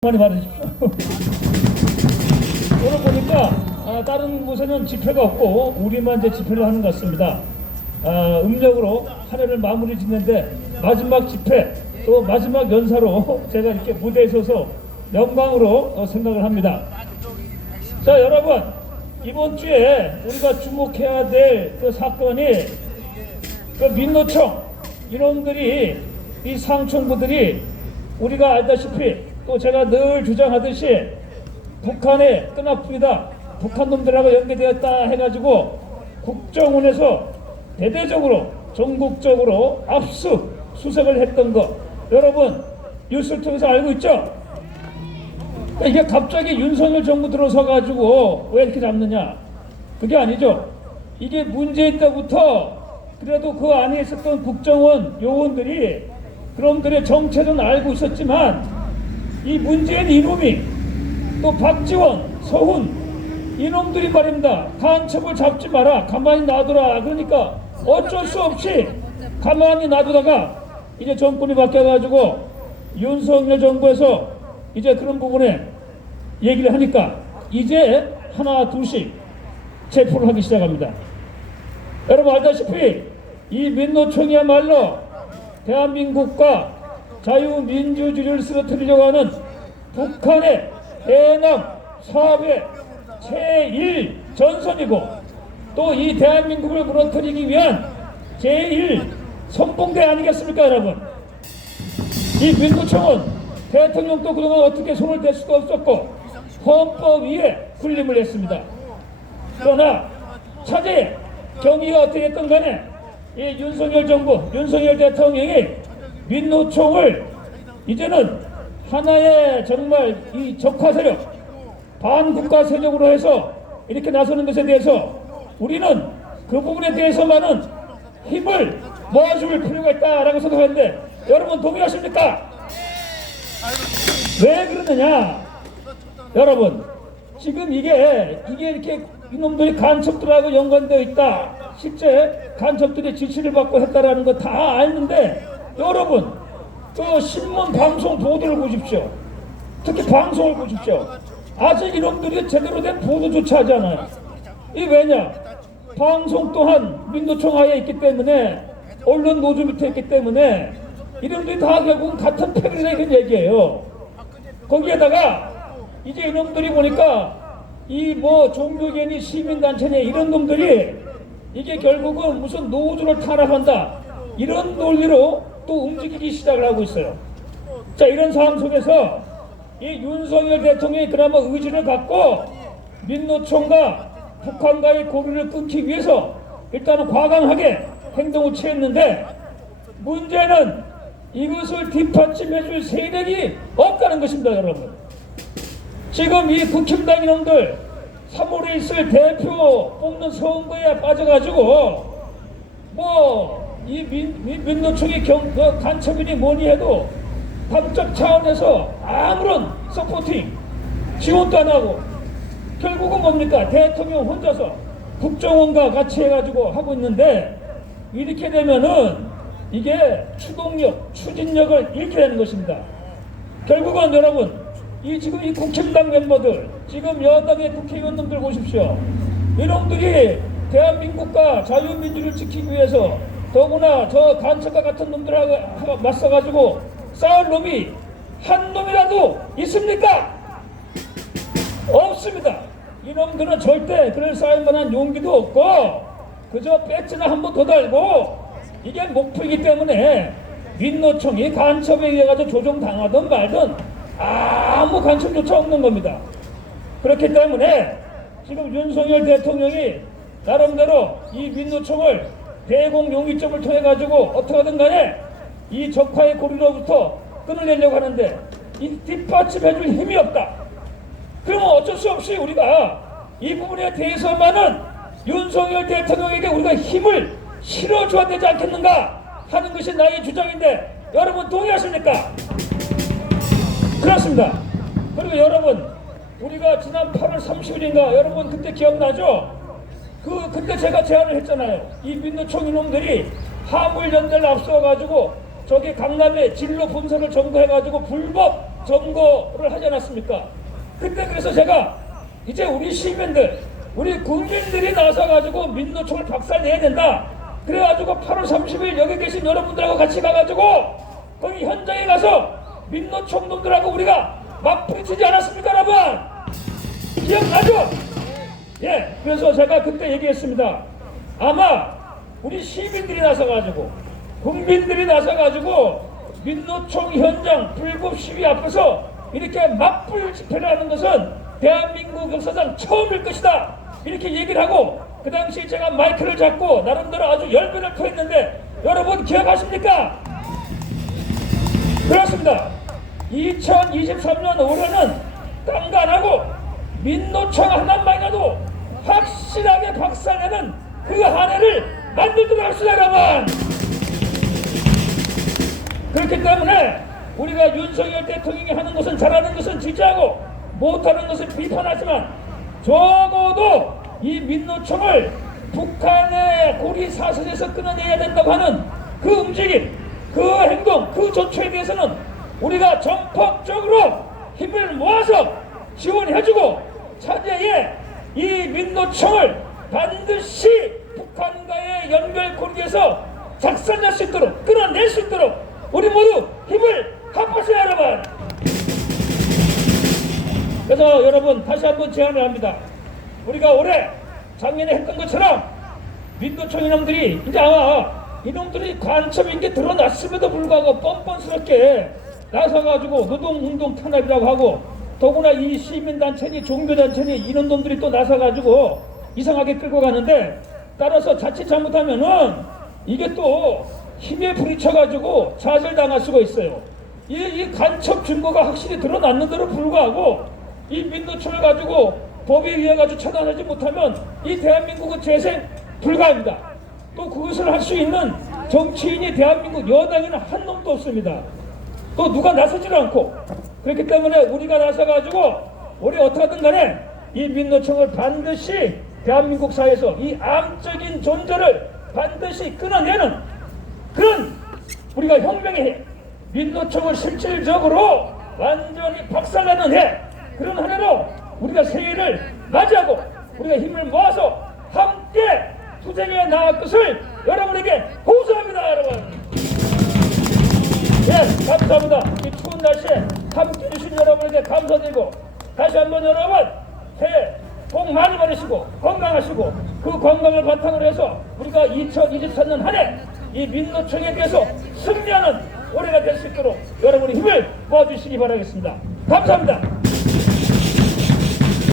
많이 받으십시오. 오늘 보니까 다른 곳에는 집회가 없고 우리만 이제 집회를 하는 것 같습니다. 음력으로 한 해를 마무리 짓는데 마지막 집회 또 마지막 연사로 제가 이렇게 무대에 서서 영광으로 생각을 합니다. 자, 여러분, 이번 주에 우리가 주목해야 될 그 사건이 그 민노총 이놈들이, 이 상층부들이 우리가 알다시피 또 제가 늘 주장하듯이 북한의 끈앞입니다. 북한 놈들하고 연계되었다 해가지고 국정원에서 대대적으로 전국적으로 압수수색을 했던 거 여러분 뉴스를 통해서 알고 있죠? 이게 갑자기 윤석열 정부 들어서 가지고 왜 이렇게 잡느냐? 그게 아니죠. 이게 문재인 때부터 그래도 그 안에 있었던 국정원 요원들이 그놈들의 정체는 알고 있었지만 이 문재인 이놈이 또 박지원, 서훈 이놈들이 말입니다. 간첩을 잡지 마라, 가만히 놔두라. 그러니까 어쩔 수 없이 가만히 놔두다가 이제 정권이 바뀌어가지고 윤석열 정부에서 이제 그런 부분에 얘기를 하니까 이제 하나 둘씩 체포를 하기 시작합니다. 여러분 알다시피 이 민노총이야말로 대한민국과 자유민주주의를 쓰러뜨리려고 하는 북한의 대남 사업의 제1전선이고 또 이 대한민국을 무너뜨리기 위한 제1선봉대 아니겠습니까 여러분? 이 민노총은 대통령도 그동안 어떻게 손을 댈 수가 없었고 헌법 위에 군림을 했습니다. 그러나 차제에 경위가 어떻게 됐든 간에 이 윤석열 정부, 윤석열 대통령이 민노총을 이제는 하나의 정말 이 적화 세력, 반국가 세력으로 해서 이렇게 나서는 것에 대해서 우리는 그 부분에 대해서만은 힘을 모아줄 필요가 있다라고 생각하는데 여러분 동의하십니까? 왜 그러느냐? 여러분 지금 이게 이렇게 이놈들이 간첩들하고 연관되어 있다. 실제 간첩들이 지시를 받고 했다라는 거 다 아는데 여러분 그 신문 방송 보도를 보십시오. 특히 방송을 보십시오. 아직 이놈들이 제대로 된 보도조차 하지 않아요. 이 왜냐? 방송 또한 민노총 하에 있기 때문에 언론 노조 밑에 있기 때문에 이놈들이 다 결국은 같은 패를 내는 얘기예요. 거기에다가 이제 이놈들이 보니까 이 뭐 종교계니 시민단체니 이런 놈들이 이게 결국은 무슨 노조를 탄압한다 이런 논리로 또 움직이기 시작을 하고 있어요. 자, 이런 상황 속에서 이 윤석열 대통령이 그나마 의지를 갖고 민노총과 북한과의 고리를 끊기 위해서 일단은 과감하게 행동을 취했는데 문제는 이것을 뒷받침해줄 세력이 없다는 것입니다. 여러분 지금 이 국힘당 이놈들 3월에 있을 대표 뽑는 선거에 빠져가지고 뭐 이 민노총이 간첩이니 뭐니 해도 당적 차원에서 아무런 서포팅 지원도 안 하고 결국은 뭡니까? 대통령 혼자서 국정원과 같이 해가지고 하고 있는데 이렇게 되면은 이게 추동력, 추진력을 잃게 되는 것입니다. 결국은 여러분 이 지금 이 국힘당 멤버들 지금 여당의 국회의원님들 보십시오. 이놈들이 대한민국과 자유민주를 지키기 위해서 더구나 저 간첩과 같은 놈들하고 맞서가지고 싸울 놈이 한 놈이라도 있습니까? 없습니다. 이놈들은 절대 그럴 싸울 만한 용기도 없고 그저 배지나 한 번 더 달고 이게 목표이기 때문에 민노총이 간첩에 의해 가지고 조종당하든 말든 아무 간첩조차 없는 겁니다. 그렇기 때문에 지금 윤석열 대통령이 나름대로 이 민노총을 대공용의점을 통해 가지고 어떻게든 간에 이 적화의 고리로부터 끊어내려고 하는데 이 뒷받침해줄 힘이 없다. 그러면 어쩔 수 없이 우리가 이 부분에 대해서만은 윤석열 대통령에게 우리가 힘을 실어줘야 되지 않겠는가 하는 것이 나의 주장인데 여러분 동의하십니까? 그렇습니다. 그리고 여러분 우리가 지난 8월 30일인가 여러분 그때 기억나죠? 그때 제가 제안을 했잖아요. 이 민노총 이놈들이 화물연대를 앞서가지고 저기 강남에 진로 본사를 점거해가지고 불법 점거를 하지 않았습니까? 그때 그래서 제가 이제 우리 시민들, 우리 국민들이 나서가지고 민노총을 박살내야 된다. 그래가지고 8월 30일 여기 계신 여러분들하고 같이 가가지고 거기 현장에 가서 민노총 놈들하고 우리가 맞부딪히지 않았습니까, 여러분? 기억나죠? 예, 그래서 제가 그때 얘기했습니다. 아마 우리 시민들이 나서가지고 국민들이 나서가지고 민노총 현장 불법 시위 앞에서 이렇게 맞불 집회를 하는 것은 대한민국 역사상 처음일 것이다, 이렇게 얘기를 하고 그 당시 제가 마이크를 잡고 나름대로 아주 열변을 토했는데 여러분 기억하십니까? 그렇습니다. 2023년 올해는 딴거 안 하고 민노총 하나만이라도 확실하게 박살내는 그 한 해를 만들도록 합시다, 여러분. 그렇기 때문에 우리가 윤석열 대통령이 하는 것은 잘하는 것은 지지하고 못하는 것은 비판하지만 적어도 이 민노총을 북한의 고리 사슬에서 끊어내야 된다고 하는 그 움직임, 그 행동, 그 조처에 대해서는 우리가 전폭적으로 힘을 모아서 지원해주고 차제에 이 민노총을 반드시 북한과의 연결고리에서 작살낼 수 있도록, 끌어낼 수 있도록 우리 모두 힘을 합하세요, 여러분. 그래서 여러분 다시 한번 제안을 합니다. 우리가 올해 작년에 했던 것처럼 민노총 이놈들이 이제 아마 이놈들이 간첩인 게 드러났음에도 불구하고 뻔뻔스럽게 나서가지고 노동운동 탄압이라고 하고 더구나 이 시민단체니 종교단체니 이런 놈들이 또 나서가지고 이상하게 끌고 가는데 따라서 자칫 잘못하면은 이게 또 힘에 부딪혀가지고 좌절당할 수가 있어요. 이 간첩 증거가 확실히 드러났는데도 불구하고 이 민노총을 가지고 법에 의해 가지고 처단하지 못하면 이 대한민국은 재생 불가합니다. 또 그것을 할 수 있는 정치인이 대한민국 여당에는 한 놈도 없습니다. 또 누가 나서지를 않고 그렇기 때문에 우리가 나서가지고 우리 어떻게든 간에 이 민노총을 반드시 대한민국 사회에서 이 암적인 존재를 반드시 끊어내는 그런 우리가 혁명의 해, 민노총을 실질적으로 완전히 박살내는 해, 그런 한 해로 우리가 새해를 맞이하고 우리가 힘을 모아서 함께 투쟁에 나갈 것을 여러분에게 호소합니다, 여러분. 네, 감사합니다. 이 추운 날씨에 함께 해주신 여러분에게 감사드리고 다시 한번 여러분 새해 복 많이 받으시고 건강하시고 그 건강을 바탕으로 해서 우리가 2023년 한 해 이 민노총에 대해서 승리하는 올해가 될 수 있도록 여러분의 힘을 모아주시기 바라겠습니다. 감사합니다.